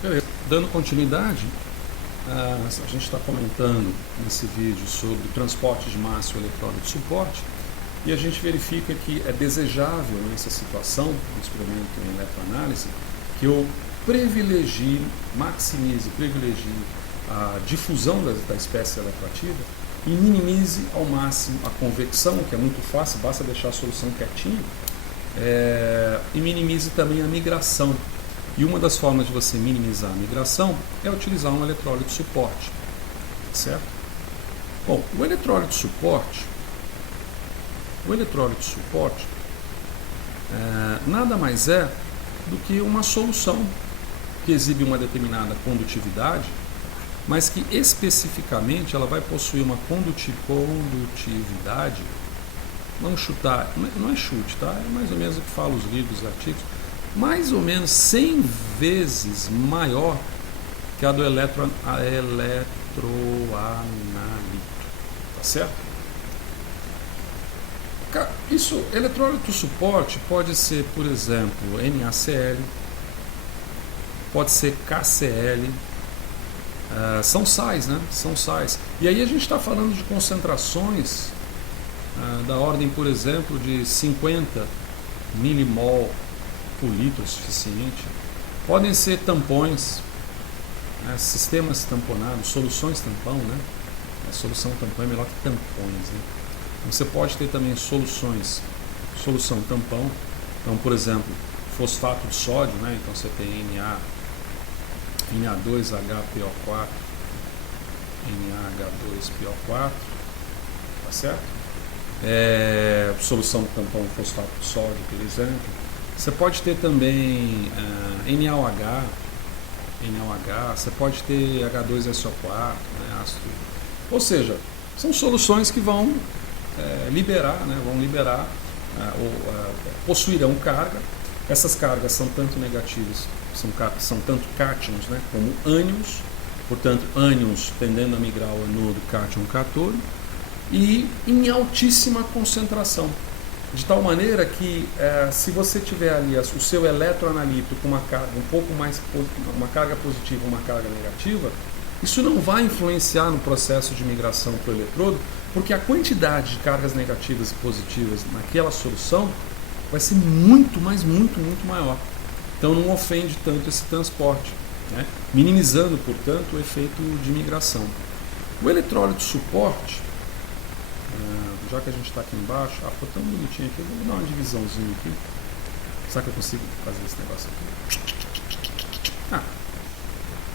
Beleza. Dando continuidade, a gente está comentando nesse vídeo sobre o transporte de massa e o eletrólito de suporte, e a gente verifica que é desejável nessa situação do experimento em eletroanálise que eu privilegie a difusão da espécie eletroativa e minimize ao máximo a convecção, que é muito fácil, basta deixar a solução quietinha, e minimize também a migração. E uma das formas de você minimizar a migração é utilizar um eletrólito de suporte, certo? Bom, o eletrólito de suporte nada mais é do que uma solução que exibe uma determinada condutividade, mas que especificamente ela vai possuir uma condutividade, vamos chutar, não é chute, tá? É mais ou menos o que falam os livros e artigos, mais ou menos 100 vezes maior que a do eletroanalito, tá certo? Isso, eletrólito suporte pode ser, por exemplo, NaCl, pode ser KCl, são sais, né? São sais. E aí a gente está falando de concentrações da ordem, por exemplo, de 50 milimol por litro, suficiente. Podem ser tampões, sistemas tamponados, soluções tampão, né? A solução tampão é melhor que tampões, né? Você pode ter também solução tampão. Então, por exemplo, fosfato de sódio, né? Então você tem Na2HPO4, NaH2PO4, tá certo? Solução tampão fosfato de sódio, por exemplo. Você pode ter também NaOH, você pode ter H2SO4, né, ácido. Ou seja, são soluções que vão possuirão carga. Essas cargas são tanto negativas, são tanto cátions, né, como ânions, portanto ânions tendendo a migrar ao anodo, cátion cátodo, e em altíssima concentração. De tal maneira que se você tiver ali o seu eletroanalito com uma carga uma carga positiva, uma carga negativa, isso não vai influenciar no processo de migração para o eletrodo, porque a quantidade de cargas negativas e positivas naquela solução vai ser muito maior. Então não ofende tanto esse transporte, né? Minimizando, portanto, o efeito de migração. O eletrólito de suporte, já que a gente está aqui embaixo, ficou tão bonitinho aqui, eu vou dar uma divisãozinha aqui. Será que eu consigo fazer esse negócio aqui?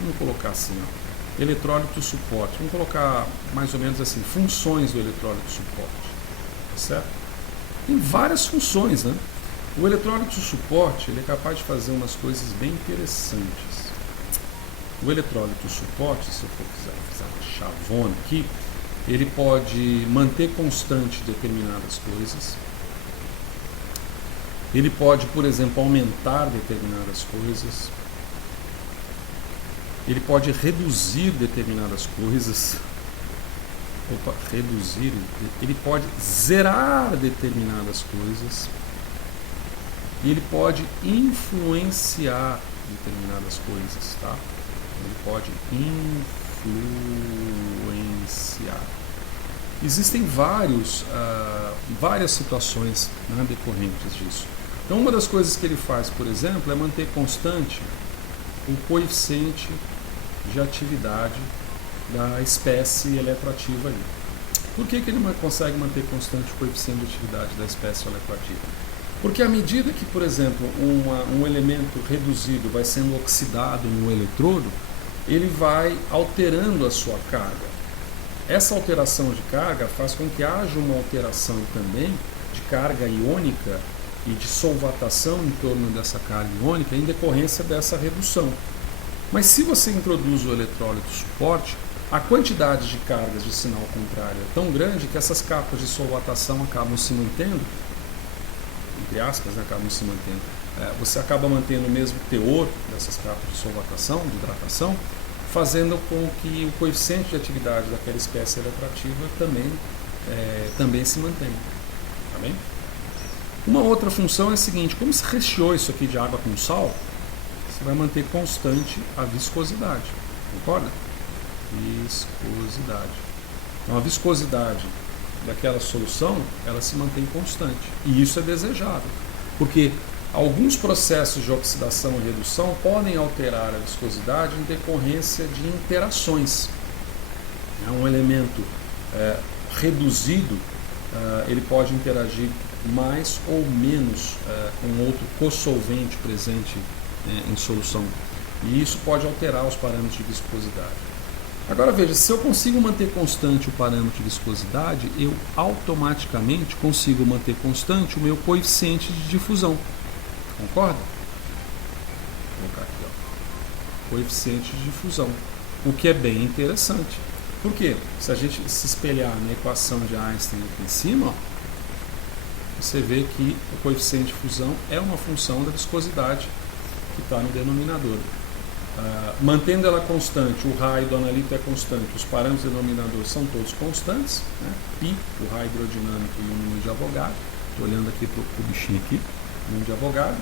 Vamos colocar assim, ó. Eletrólito de suporte. Vamos colocar mais ou menos assim, funções do eletrólito de suporte, tá certo? Tem várias funções, né? O eletrólito de suporte, ele é capaz de fazer umas coisas bem interessantes. O eletrólito de suporte, se eu for fizer uma chavona aqui, ele pode manter constante determinadas coisas. Ele pode, por exemplo, aumentar determinadas coisas. Ele pode reduzir determinadas coisas. Ele pode zerar determinadas coisas. E ele pode influenciar determinadas coisas, tá? Ele pode influenciar. Existem várias situações, né, decorrentes disso. Então, uma das coisas que ele faz, por exemplo, é manter constante o coeficiente de atividade da espécie eletroativa ali. Por que ele consegue manter constante o coeficiente de atividade da espécie eletroativa? Porque à medida que, por exemplo, um elemento reduzido vai sendo oxidado no eletrodo, ele vai alterando a sua carga. Essa alteração de carga faz com que haja uma alteração também de carga iônica e de solvatação em torno dessa carga iônica em decorrência dessa redução. Mas se você introduz o eletrólito de suporte, a quantidade de cargas de sinal contrário é tão grande que essas capas de solvatação acabam se mantendo, entre aspas, né, acabam se mantendo. Você acaba mantendo o mesmo teor dessas capas de solvatação, de hidratação, fazendo com que o coeficiente de atividade daquela espécie eletroativa também se mantenha. Tá bem? Uma outra função é a seguinte: como se recheou isso aqui de água com sal, você vai manter constante a viscosidade, concorda? Viscosidade. Então a viscosidade daquela solução, ela se mantém constante. E isso é desejável, porque alguns processos de oxidação e redução podem alterar a viscosidade em decorrência de interações. Um elemento reduzido, ele pode interagir mais ou menos com outro co-solvente presente em solução. E isso pode alterar os parâmetros de viscosidade. Agora veja, se eu consigo manter constante o parâmetro de viscosidade, eu automaticamente consigo manter constante o meu coeficiente de difusão. Concorda? Vou colocar aqui, ó. Coeficiente de difusão. O que é bem interessante. Por quê? Se a gente se espelhar na equação de Einstein aqui em cima, ó, você vê que o coeficiente de fusão é uma função da viscosidade que está no denominador. Mantendo ela constante, o raio do analito é constante, os parâmetros do denominador são todos constantes, né? Π, o raio hidrodinâmico e o número de Avogadro. Estou olhando aqui para o bichinho aqui, número de Avogadro.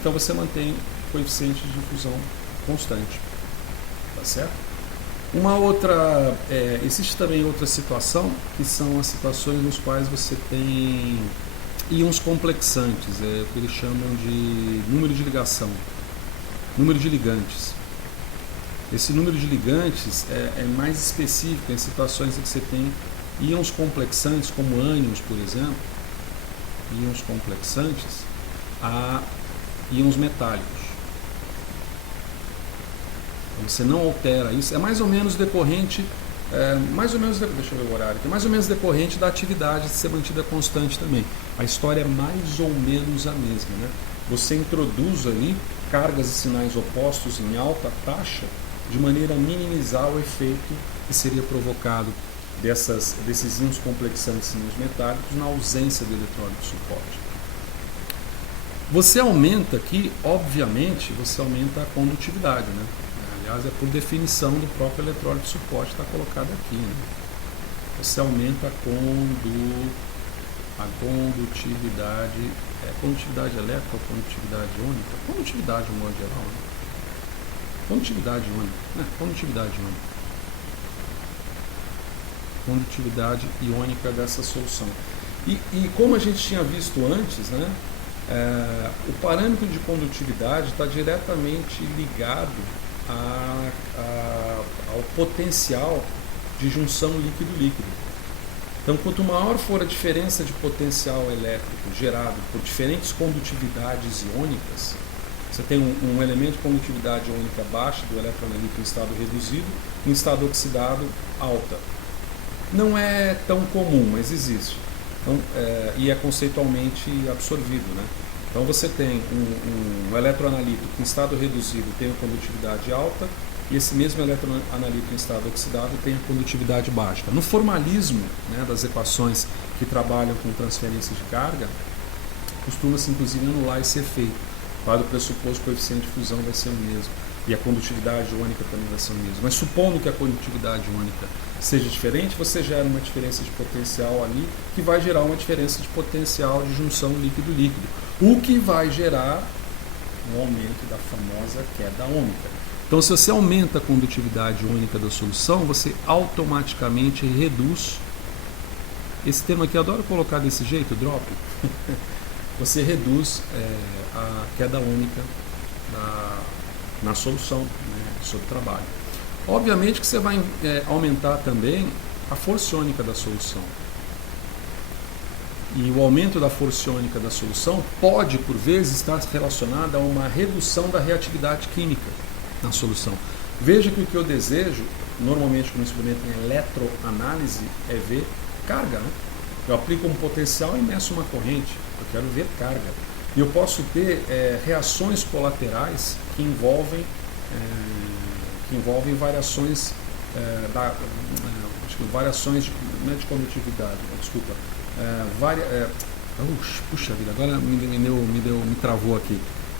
Então você mantém o coeficiente de difusão constante. Tá certo? Existe também outra situação, que são as situações nas quais você tem íons complexantes, o que eles chamam de número de ligação, número de ligantes. Esse número de ligantes é mais específico em situações em que você tem íons complexantes, como ânions, por exemplo, íons complexantes a íons metálicos. Você não altera isso, é mais ou menos decorrente, deixa eu ver o horário aqui, mais ou menos decorrente da atividade de ser mantida constante também. A história é mais ou menos a mesma, né? Você introduz ali cargas e sinais opostos em alta taxa de maneira a minimizar o efeito que seria provocado desses íons complexantes e íons metálicos na ausência do eletrólito de suporte. Você aumenta aqui, obviamente, você aumenta a condutividade, né? Aliás, é por definição do próprio eletrólito de suporte, está colocado aqui, né? Você aumenta a condutividade, condutividade elétrica ou condutividade iônica? Condutividade no modo geral, né? Condutividade iônica. Condutividade iônica dessa solução. E como a gente tinha visto antes, né? O parâmetro de condutividade está diretamente ligado ao potencial de junção líquido-líquido. Então, quanto maior for a diferença de potencial elétrico gerado por diferentes condutividades iônicas, você tem um elemento de condutividade iônica baixa do eletroanalito em estado reduzido, em estado oxidado alta. Não é tão comum, mas existe. Então, e é conceitualmente absorvido, né? Então você tem um eletroanalito que em estado reduzido tem a condutividade alta e esse mesmo eletroanalito em estado oxidável tem a condutividade baixa. No formalismo, né, das equações que trabalham com transferência de carga, costuma-se inclusive anular esse efeito, para o pressuposto que o coeficiente de fusão vai ser o mesmo e a condutividade iônica também vai ser o mesmo. Mas supondo que a condutividade iônica seja diferente, você gera uma diferença de potencial ali que vai gerar uma diferença de potencial de junção líquido-líquido, o que vai gerar um aumento da famosa queda ômica. Então, se você aumenta a condutividade iônica da solução, você automaticamente reduz. Esse termo aqui eu adoro colocar desse jeito, drop. Você reduz a queda ômica na solução, né, sob trabalho. Obviamente que você vai aumentar também a força iônica da solução. E o aumento da força iônica da solução pode, por vezes, estar relacionado a uma redução da reatividade química na solução. Veja que o que eu desejo, normalmente como instrumento em eletroanálise, é ver carga, né? Eu aplico um potencial e meço uma corrente. Eu quero ver carga. E eu posso ter reações colaterais que envolvem variações variações não é de condutividade, desculpa. Puxa vida, agora me travou aqui.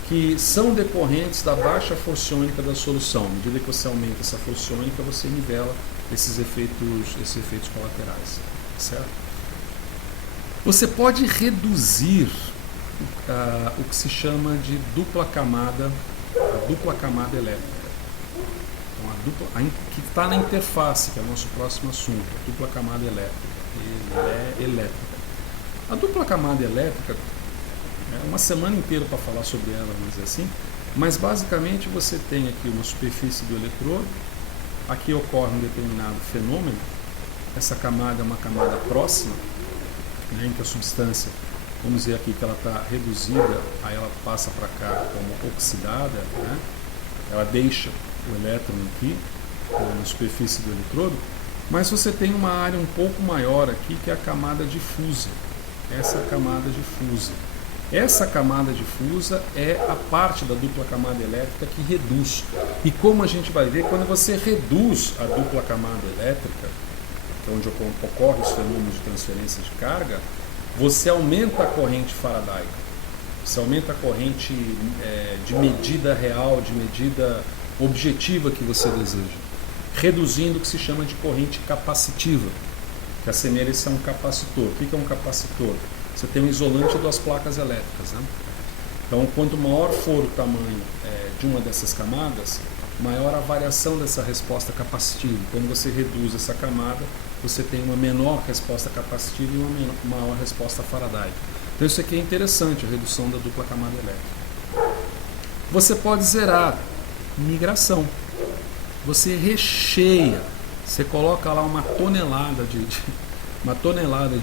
Que são decorrentes da baixa força iônica da solução. À medida que você aumenta essa força iônica, você nivela esses efeitos colaterais. Certo? Você pode reduzir o que se chama de dupla camada dupla camada elétrica. Então, que está na interface, que é o nosso próximo assunto, a dupla camada elétrica. A dupla camada elétrica, é uma semana inteira para falar sobre ela, vamos dizer assim, mas basicamente você tem aqui uma superfície do eletrodo, aqui ocorre um determinado fenômeno, essa camada é uma camada próxima, né, em que a substância, vamos dizer aqui que ela está reduzida, aí ela passa para cá como oxidada, né, ela deixa o elétron aqui, na superfície do eletrodo, mas você tem uma área um pouco maior aqui, que é a camada difusa. Essa é a camada difusa. Essa camada difusa é a parte da dupla camada elétrica que reduz. E como a gente vai ver, quando você reduz a dupla camada elétrica, que é onde ocorrem os fenômenos de transferência de carga, você aumenta a corrente faradaica. Você aumenta a corrente de medida real, de medida objetiva que você deseja, reduzindo o que se chama de corrente capacitiva, que assemelha-se a um capacitor. O que é um capacitor? Você tem um isolante das placas elétricas, né? Então, quanto maior for o tamanho de uma dessas camadas, maior a variação dessa resposta capacitiva. Quando você reduz essa camada, você tem uma menor resposta capacitiva e uma maior resposta faradaica. Então, isso aqui é interessante, a redução da dupla camada elétrica. Você pode zerar. Migração. Você recheia, você coloca lá uma tonelada de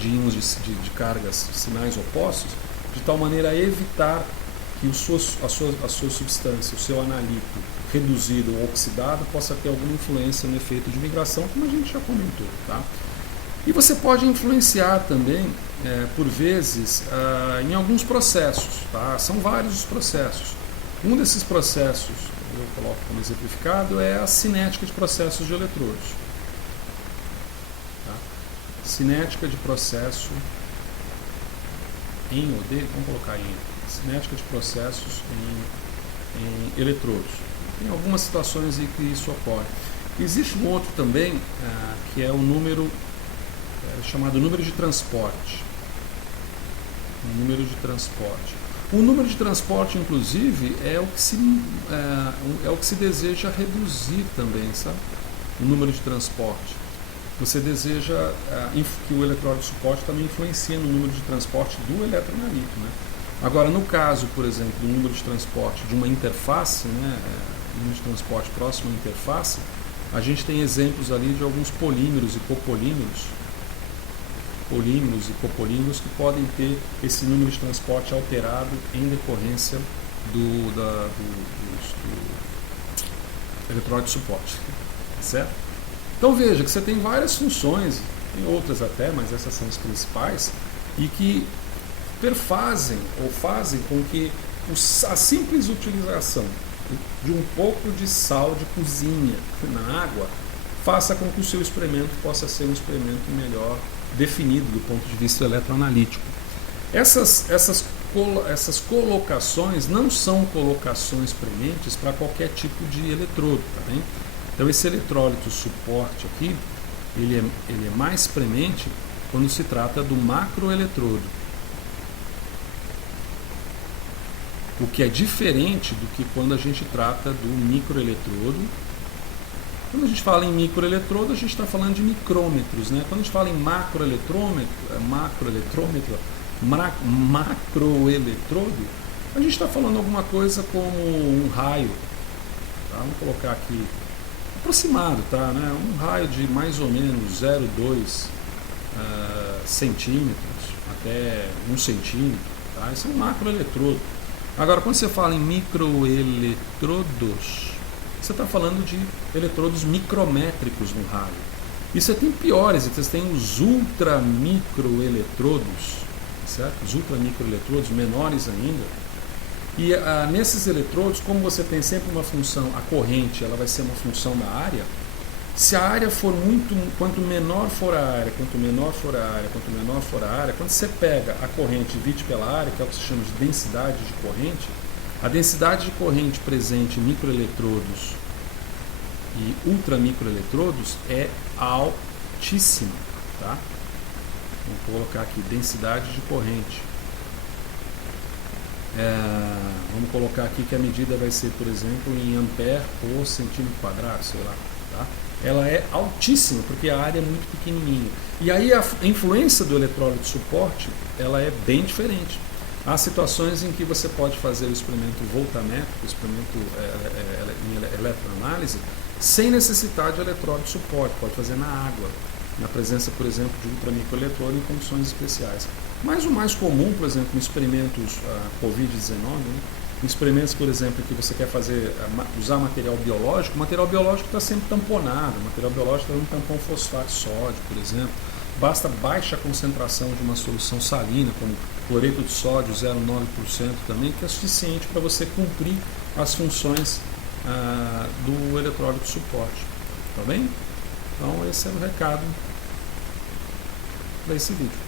íons de cargas sinais opostos, de tal maneira a evitar que a sua substância, o seu analito reduzido ou oxidado, possa ter alguma influência no efeito de migração, como a gente já comentou. Tá? E você pode influenciar também, por vezes, em alguns processos. Tá? São vários os processos. Um desses processos, eu coloco como exemplificado, é a cinética de processos de eletrodos. Tá? Cinética de processo em OD, vamos colocar em cinética de processos em eletrodos. Tem algumas situações em que isso ocorre. Existe um outro também, que é o número, chamado número de transporte. O número de transporte. O número de transporte, inclusive, é o que se deseja reduzir também, sabe? O número de transporte. Você deseja que o eletrodo de suporte também influencie no número de transporte do eletronalito, né? Agora, no caso, por exemplo, do número de transporte de uma interface, né, número de transporte próximo à interface, a gente tem exemplos ali de alguns polímeros e copolímeros, que podem ter esse número de transporte alterado em decorrência do eletrodo de suporte, certo? Então veja que você tem várias funções, tem outras até, mas essas são as principais, e que perfazem ou fazem com que a simples utilização de um pouco de sal de cozinha na água faça com que o seu experimento possa ser um experimento melhor definido do ponto de vista eletroanalítico. Essas colocações não são colocações prementes para qualquer tipo de eletrodo, tá bem? Então esse eletrólito suporte aqui, ele é mais premente quando se trata do macroeletrodo, o que é diferente do que quando a gente trata do microeletrodo. Quando a gente fala em microeletrodo, a gente está falando de micrômetros, né? Quando a gente fala em macroeletrodo, a gente está falando alguma coisa como um raio, tá? Vamos colocar aqui aproximado, tá? Né? Um raio de mais ou menos 0,2 centímetros até 1 centímetro, tá? Isso é um macroeletrodo. Agora, quando você fala em microeletrodos, você está falando de eletrodos micrométricos no raio. E você tem piores, você tem os ultramicroeletrodos, certo? Os ultramicroeletrodos menores ainda. E nesses eletrodos, como você tem sempre uma função, a corrente ela vai ser uma função da área. Se a área for quanto menor for a área, quanto menor for a área, quando você pega a corrente e divide pela área, que é o que se chama de densidade de corrente, a densidade de corrente presente em microeletrodos e ultramicroeletrodos é altíssima, tá? Vamos colocar aqui densidade de corrente. Vamos colocar aqui que a medida vai ser, por exemplo, em ampere por centímetro quadrado, sei lá. Tá? Ela é altíssima, porque a área é muito pequenininha. E aí a influência do eletrólito de suporte, ela é bem diferente. Há situações em que você pode fazer o experimento voltamétrico, o experimento em eletroanálise, sem necessidade de eletrólito de suporte, pode fazer na água, na presença, por exemplo, de ultramicroeletrodo em condições especiais. Mas o mais comum, por exemplo, em experimentos Covid-19, né, em experimentos, por exemplo, que você quer usar material biológico, o material biológico está sempre tamponado, o material biológico está um tampão fosfato de sódio, por exemplo. Basta baixa concentração de uma solução salina, como cloreto de sódio 0,9% também, que é suficiente para você cumprir as funções do eletrólito de suporte. Tá bem? Então esse é o recado para esse vídeo.